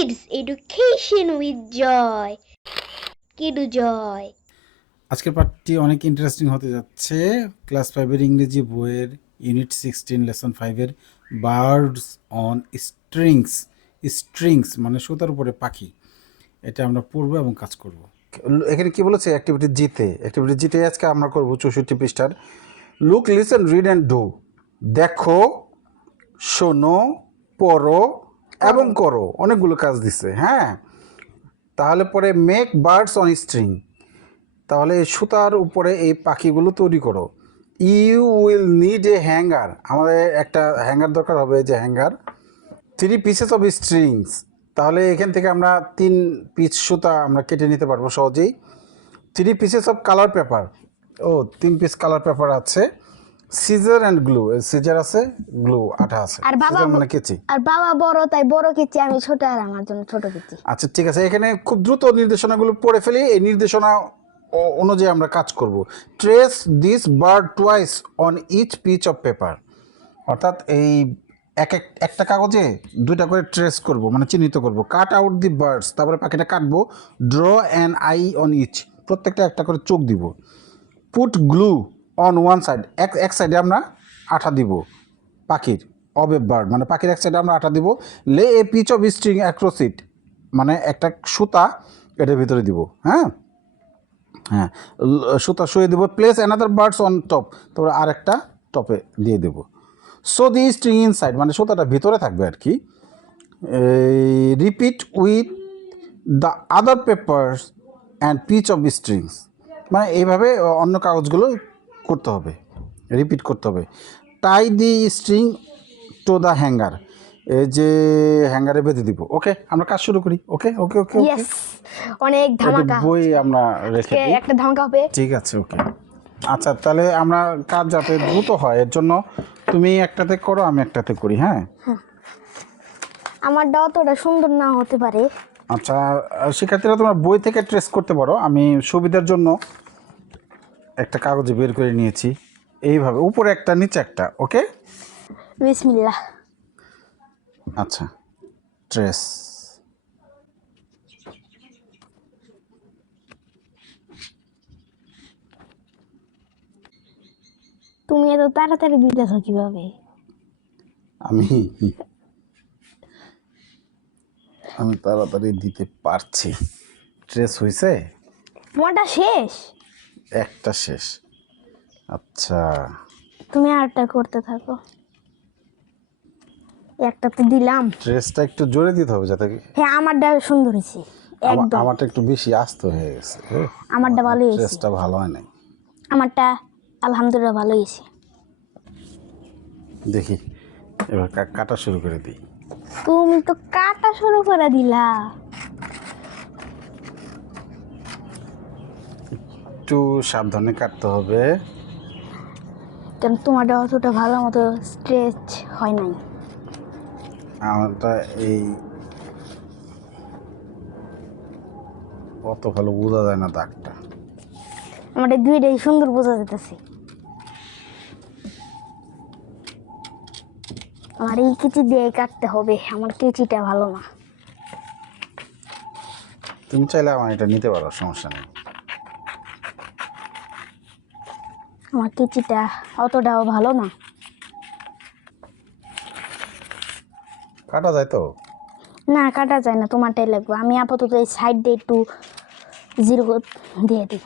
Kids education with joy kidu joy আজকের পাঠটি অনেক ইন্টারেস্টিং হতে যাচ্ছে। ক্লাস ফাইভের ইংরেজি বইয়ের ইউনিট সিক্সটিন লেসন ফাইভের বার্ডস অন স্ট্রিংস স্ট্রিংস মানে সুতার উপরে পাখি। এটা আমরা পড়ব এবং কাজ করব। এখানে কি বলেছে? অ্যাক্টিভিটি জিতে। অ্যাক্টিভিটি জিতে আজকে আমরা করব চৌষট্টি পৃষ্ঠার। Look listen read and do দেখো শোনো পড়ো এবং করো। অনেকগুলো কাজ দিচ্ছে হ্যাঁ? তাহলে পরে মেক বার্ডস অন স্ট্রিং তাহলে সুতার উপরে এই পাখিগুলো তৈরি করো। You will need a hanger আমাদের একটা হ্যাঙ্গার দরকার হবে যে hanger three pieces of strings তাহলে এখান থেকে আমরা তিন পিস সুতা আমরা কেটে নিতে পারব সহজেই। Three pieces of colour paper ও তিন পিস কালার পেপার আছে। সিজার অ্যান্ড গ্লু সিজার আছে গ্লু আঠা আছে। আর বাবা মানে কেচি? আর বাবা বড় তাই বড় কিচি আমি ছোট আর আমার জন্য ছোট কিচি। আচ্ছা ঠিক আছে এখানে খুব দ্রুত নির্দেশনাগুলো পড়ে ফেলি এই নির্দেশনা অনুযায়ী আমরা কাজ করব। Trace this bird twice on each piece of paper অর্থাৎ এই এক এক একটা কাগজে দুইটা করে ট্রেস করব মানে চিহ্নিত করব। কাট আউট দি বার্ডস তারপরে পাখিটা কাটবো। Draw an eye on each প্রত্যেকটা একটা করে চোখ দিব। Put glue on one side এক এক সাইডে আমরা আঠা দিব, পাখির এ বার্ড মানে পাখির এক সাইডে আমরা আঠা দিব lay a piece of string across it মানে একটা সুতা এটার ভিতরে দিব হ্যাঁ? হ্যাঁ সুতা শুয়ে দেবো place another birds on top তারপরে আরেকটা টপে দিয়ে দেব। সো দি স্ট্রিং ইনসাইড মানে সুতাটা ভিতরে থাকবে আর কি repeat with the other papers and piece of strings মানে এইভাবে অন্য কাগজগুলো করতে হবে রিপিট করতে হবে। Tie the string to the hanger এই যে হ্যাঙ্গারে বেঁধে দিব ওকে আমরা কাজ শুরু করি ওকে ওকে ওকে ইয়েস অনেক ধামাকা। বই আমরা রেখে দিই। একটা ধামাকা হবে। ঠিক আছে ওকে আচ্ছা তাহলে আমরা কাজ যাতে দ্রুত হয় এর জন্য তুমি একটাতে করো আমি একটাতে করি হ্যাঁ? আমার দাও অতটা সুন্দর না হতে পারে। আচ্ছা শিক্ষার্থীরা তোমরা বই থেকে ট্রেস করতে পারো আমি সুবিধার জন্য একটা কাগজে বের করে নিয়েছি। এইভাবে উপরে একটা নিচে একটা ওকে? বিসমিল্লাহ। আচ্ছা ট্রেস। তুমি এত তাড়াতাড়ি দিতেছ কীভাবে? আমি আমি তাড়াতাড়ি দিতে পারছি। ট্রেস হয়েছে তোমারটা শেষ? একটা শেষ। আচ্ছা। তুমি আরটা করতে থাকো। একটা তো দিলাম। ট্রেসটা একটু জোরে দিতে হবে যাতে হ্যাঁ আমারটা সুন্দর হয়েছে একদম। আমারটা একটু বেশি আস্ত হয়ে গেছে। হ্যাঁ। আমারটা ভালো হয়েছে। ট্রেসটা ভালো হয় নাই। আমারটা আলহামদুলিল্লাহ ভালো হয়েছে। দেখি এবার কাটা শুরু করে দিই। তুমি তো কাটা শুরু করে দিলা। একটু সাবধানে কাটতে হবে। কারণ তোমারটা অতটা ভালো মতো স্ট্রেচ হয় নাই? আমারটা এই অত ভালো বোঝা যায় না দাগটা। আমাদের দুইটাই সুন্দর বোঝা যেতেছে। আমার এই কেচি দিয়ে কাটতে হবে আমার কেচিটা ভালো না। তুমি চাইলে আমার এটা নিতে পারো সমস্যা নেই। আমার কিচিটা অতটাও ভালো না। কাটা যায় তো? না কাটা যায় না তোমারটাই লাগবে। আমি আপাতত এই সাইড দিয়ে একটু জিরো দিয়ে দিই।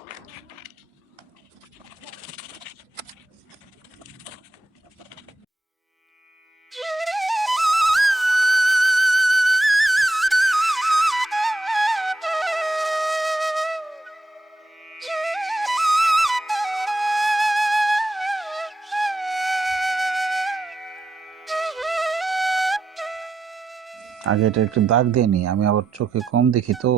আগে এটা একটু দাগ দিয়ে আমি আবার চোখে কম দেখি তো।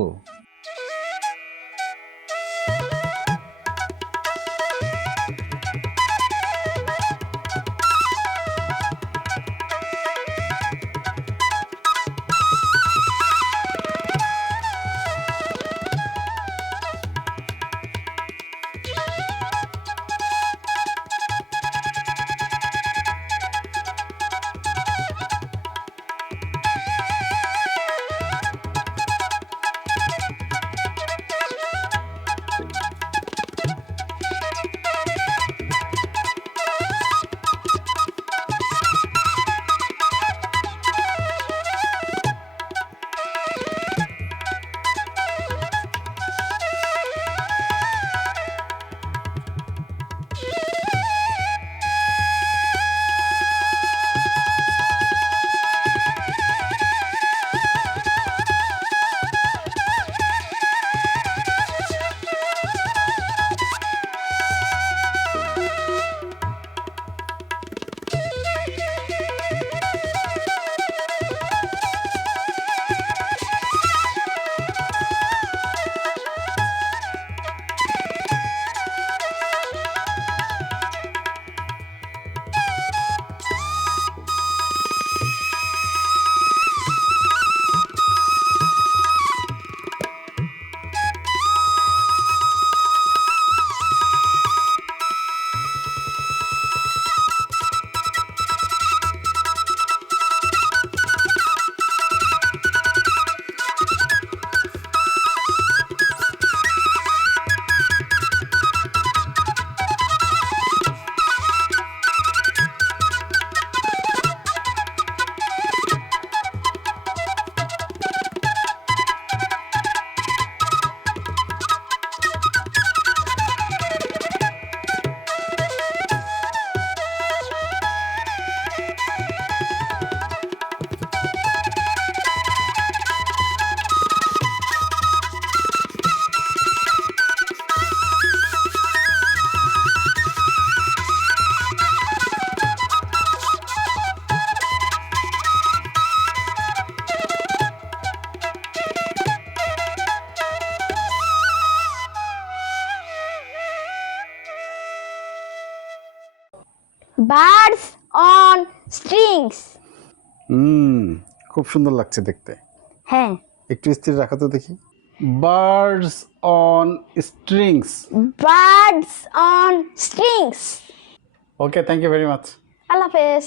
Birds on strings. হুম খুব সুন্দর লাগছে দেখতে। হ্যাঁ। একটু স্থির রাখা তো দেখি। Birds on strings. Birds on strings. Okay thank you very much আল্লাহ হাফেজ।